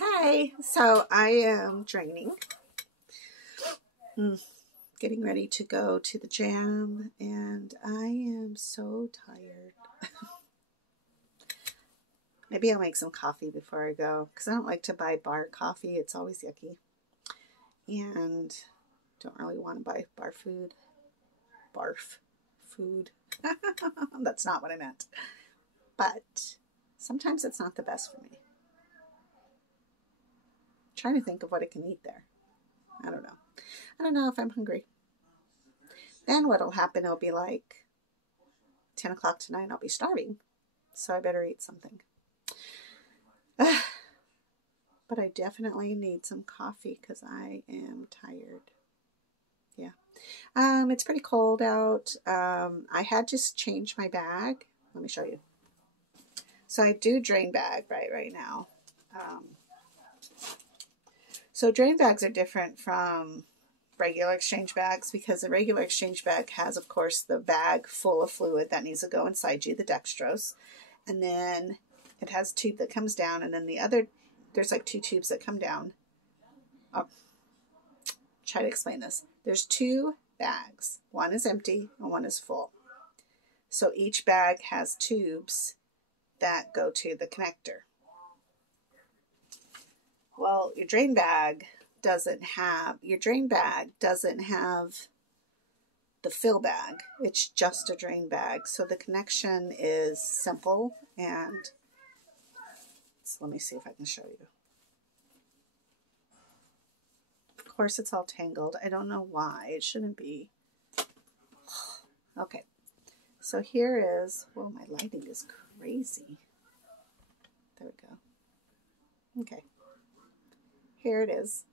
Hi, so I am draining, getting ready to go to the gym, and I am so tired. Maybe I'll make some coffee before I go, because I don't like to buy bar coffee. It's always yucky, and don't really want to buy bar food. Barf food. That's not what I meant. But sometimes it's not the best for me. I'm trying to think of what I can eat there. I don't know. I don't know if I'm hungry. Then what'll happen, it'll be like 10 o'clock tonight, I'll be starving. So I better eat something. But I definitely need some coffee because I am tired. Yeah. It's pretty cold out. I had to change my bag. Let me show you. So I do drain bag right now. So drain bags are different from regular exchange bags because the regular exchange bag has, of course, the bag full of fluid that needs to go inside you, the dextrose. And then it has a tube that comes down, and then the other, there's like two tubes that come down. Oh, try to explain this. There's two bags. One is empty and one is full. So each bag has tubes that go to the connector. Well, your drain bag doesn't have the fill bag. It's just a drain bag. So the connection is simple, and let me see if I can show you. Of course, it's all tangled. I don't know why. It shouldn't be. Okay. So here is, well, my lighting is crazy. There we go. Okay. Here it is.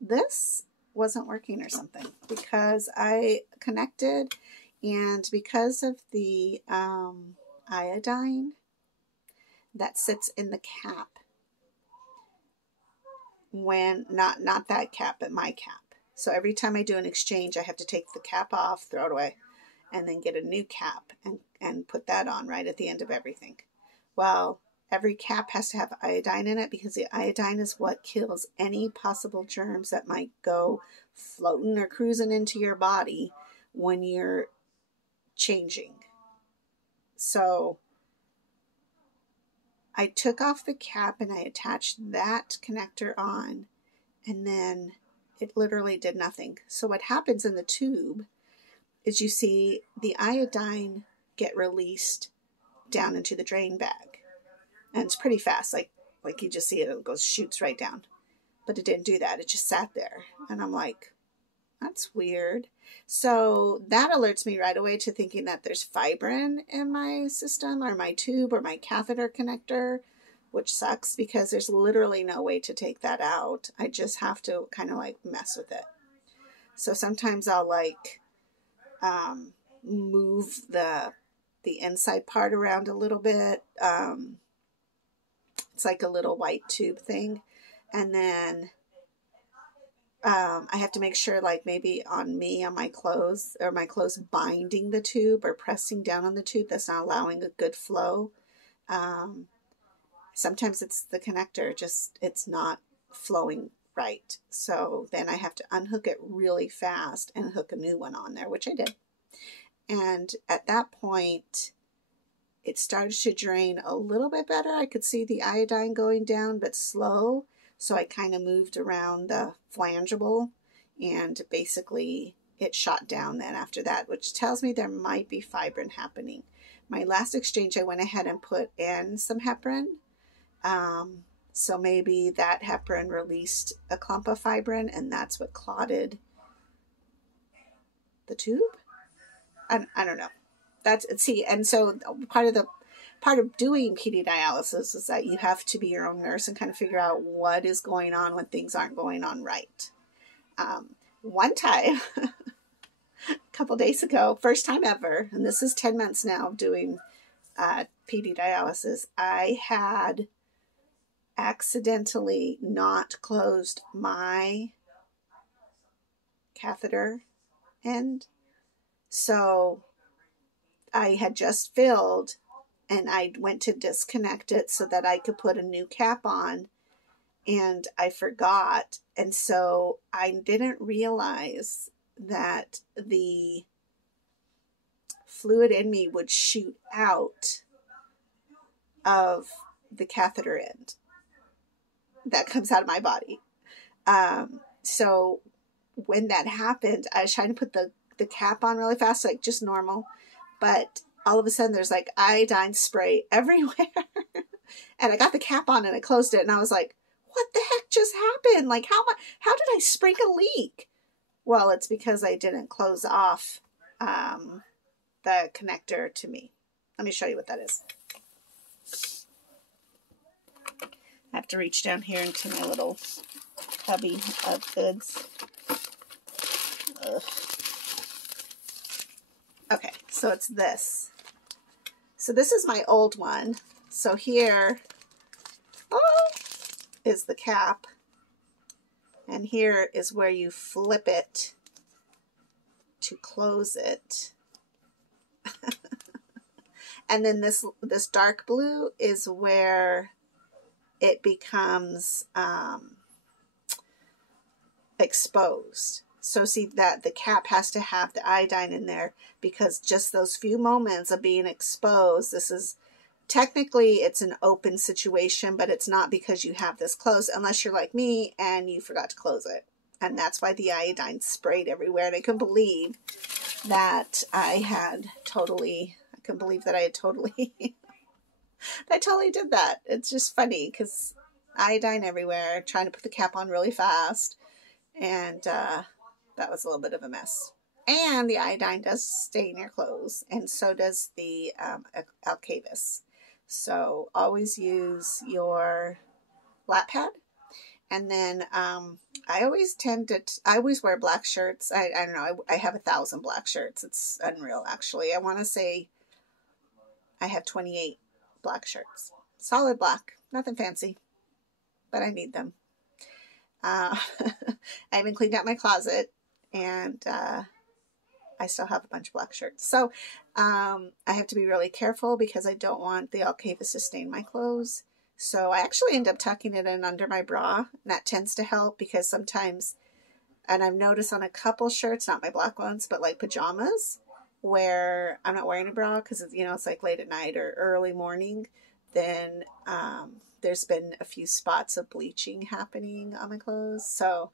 This wasn't working or something because I connected, and because of the iodine that sits in the cap, when not that cap, but my cap. So every time I do an exchange, I have to take the cap off, throw it away, and then get a new cap and put that on right at the end of everything. Well, every cap has to have iodine in it because the iodine is what kills any possible germs that might go floating or cruising into your body when you're changing. So I took off the cap and I attached that connector on, and then it literally did nothing. So what happens in the tube is you see the iodine get released down into the drain bag. And it's pretty fast, like you just see it goes, shoots right down. But it didn't do that. It just sat there. And I'm like, that's weird. So that alerts me right away to thinking that there's fibrin in my system or my tube or my catheter connector, which sucks because there's literally no way to take that out. I just have to kind of like mess with it. So sometimes I'll like move the inside part around a little bit. It's like a little white tube thing. And then I have to make sure, like maybe on my clothes, or my clothes binding the tube or pressing down on the tube, that's not allowing a good flow. Sometimes it's the connector, just it's not flowing right. So then I have to unhook it really fast and hook a new one on there, which I did. And at that point, it started to drain a little bit better. I could see the iodine going down, but slow. So I kind of moved around the flangeable, and basically it shot down then after that, which tells me there might be fibrin happening. My last exchange, I went ahead and put in some heparin. So maybe that heparin released a clump of fibrin, and that's what clotted the tube. I don't know. And so part of doing PD dialysis is that you have to be your own nurse and kind of figure out what is going on when things aren't going on right. One time, a couple days ago, first time ever, and this is 10 months now of doing PD dialysis, I had accidentally not closed my catheter end. So I had just filled, and I went to disconnect it so that I could put a new cap on, and I forgot. And so I didn't realize that the fluid in me would shoot out of the catheter end that comes out of my body. So when that happened, I was trying to put the cap on really fast, like just normal, but all of a sudden there's like iodine spray everywhere. And I got the cap on and I closed it, and I was like, what the heck just happened? Like, how did I spring a leak? Well, it's because I didn't close off the connector to me. Let me show you what that is. I have to reach down here into my little cubby of goods. Ugh. Okay, so it's this. So this is my old one. So here is the cap, and here is where you flip it to close it. And then this dark blue is where it becomes exposed. So see that the cap has to have the iodine in there, because just those few moments of being exposed, this is technically it's an open situation, but it's not because you have this closed, unless you're like me and you forgot to close it. And that's why the iodine sprayed everywhere. And I couldn't believe that I totally I totally did that. It's just funny because iodine everywhere, trying to put the cap on really fast. And that was a little bit of a mess. And the iodine does stain your clothes, and so does the Alcavis. So always use your lap pad. And then I always wear black shirts. I don't know, I have 1,000 black shirts. It's unreal, actually. I want to say I have 28 black shirts. Solid black, nothing fancy, but I need them. I haven't cleaned out my closet, and I still have a bunch of black shirts. So I have to be really careful because I don't want the Alcavis to stain my clothes. So I actually end up tucking it in under my bra, and that tends to help because sometimes, and I've noticed on a couple shirts, not my black ones, but like pajamas, where I'm not wearing a bra because, you know, it's like late at night or early morning, then there's been a few spots of bleaching happening on my clothes. So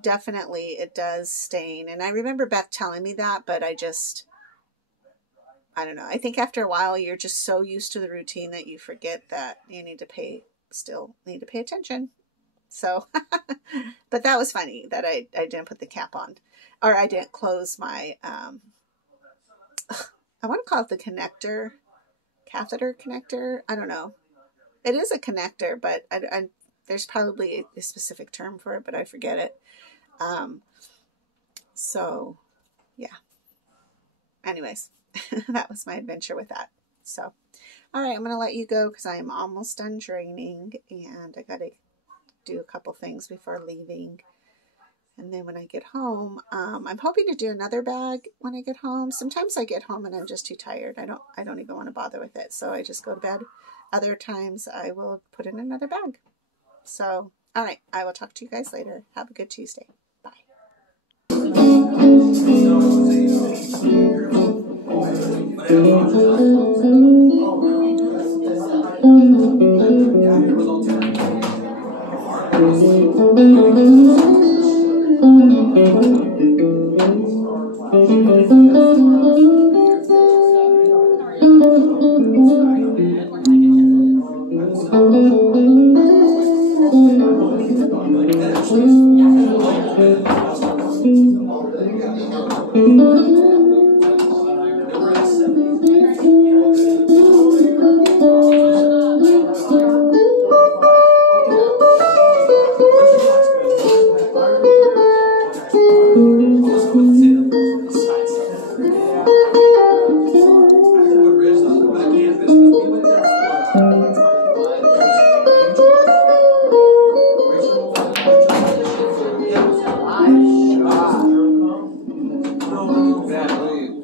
definitely it does stain. And I remember Beth telling me that, but I don't know. I think after a while, you're just so used to the routine that you forget that you still need to pay attention. So, but that was funny that I didn't put the cap on, or I didn't close my, I want to call it the catheter connector. I don't know. It is a connector, but there's probably a specific term for it, but I forget it. So yeah, anyways, that was my adventure with that. So, all right, I'm going to let you go because I am almost done draining, and I got to do a couple things before leaving. And then when I get home, I'm hoping to do another bag when I get home. Sometimes I get home and I'm just too tired. I don't even want to bother with it. So I just go to bed. Other times I will put in another bag. So, all right, I will talk to you guys later. Have a good Tuesday. Bye. Exactly.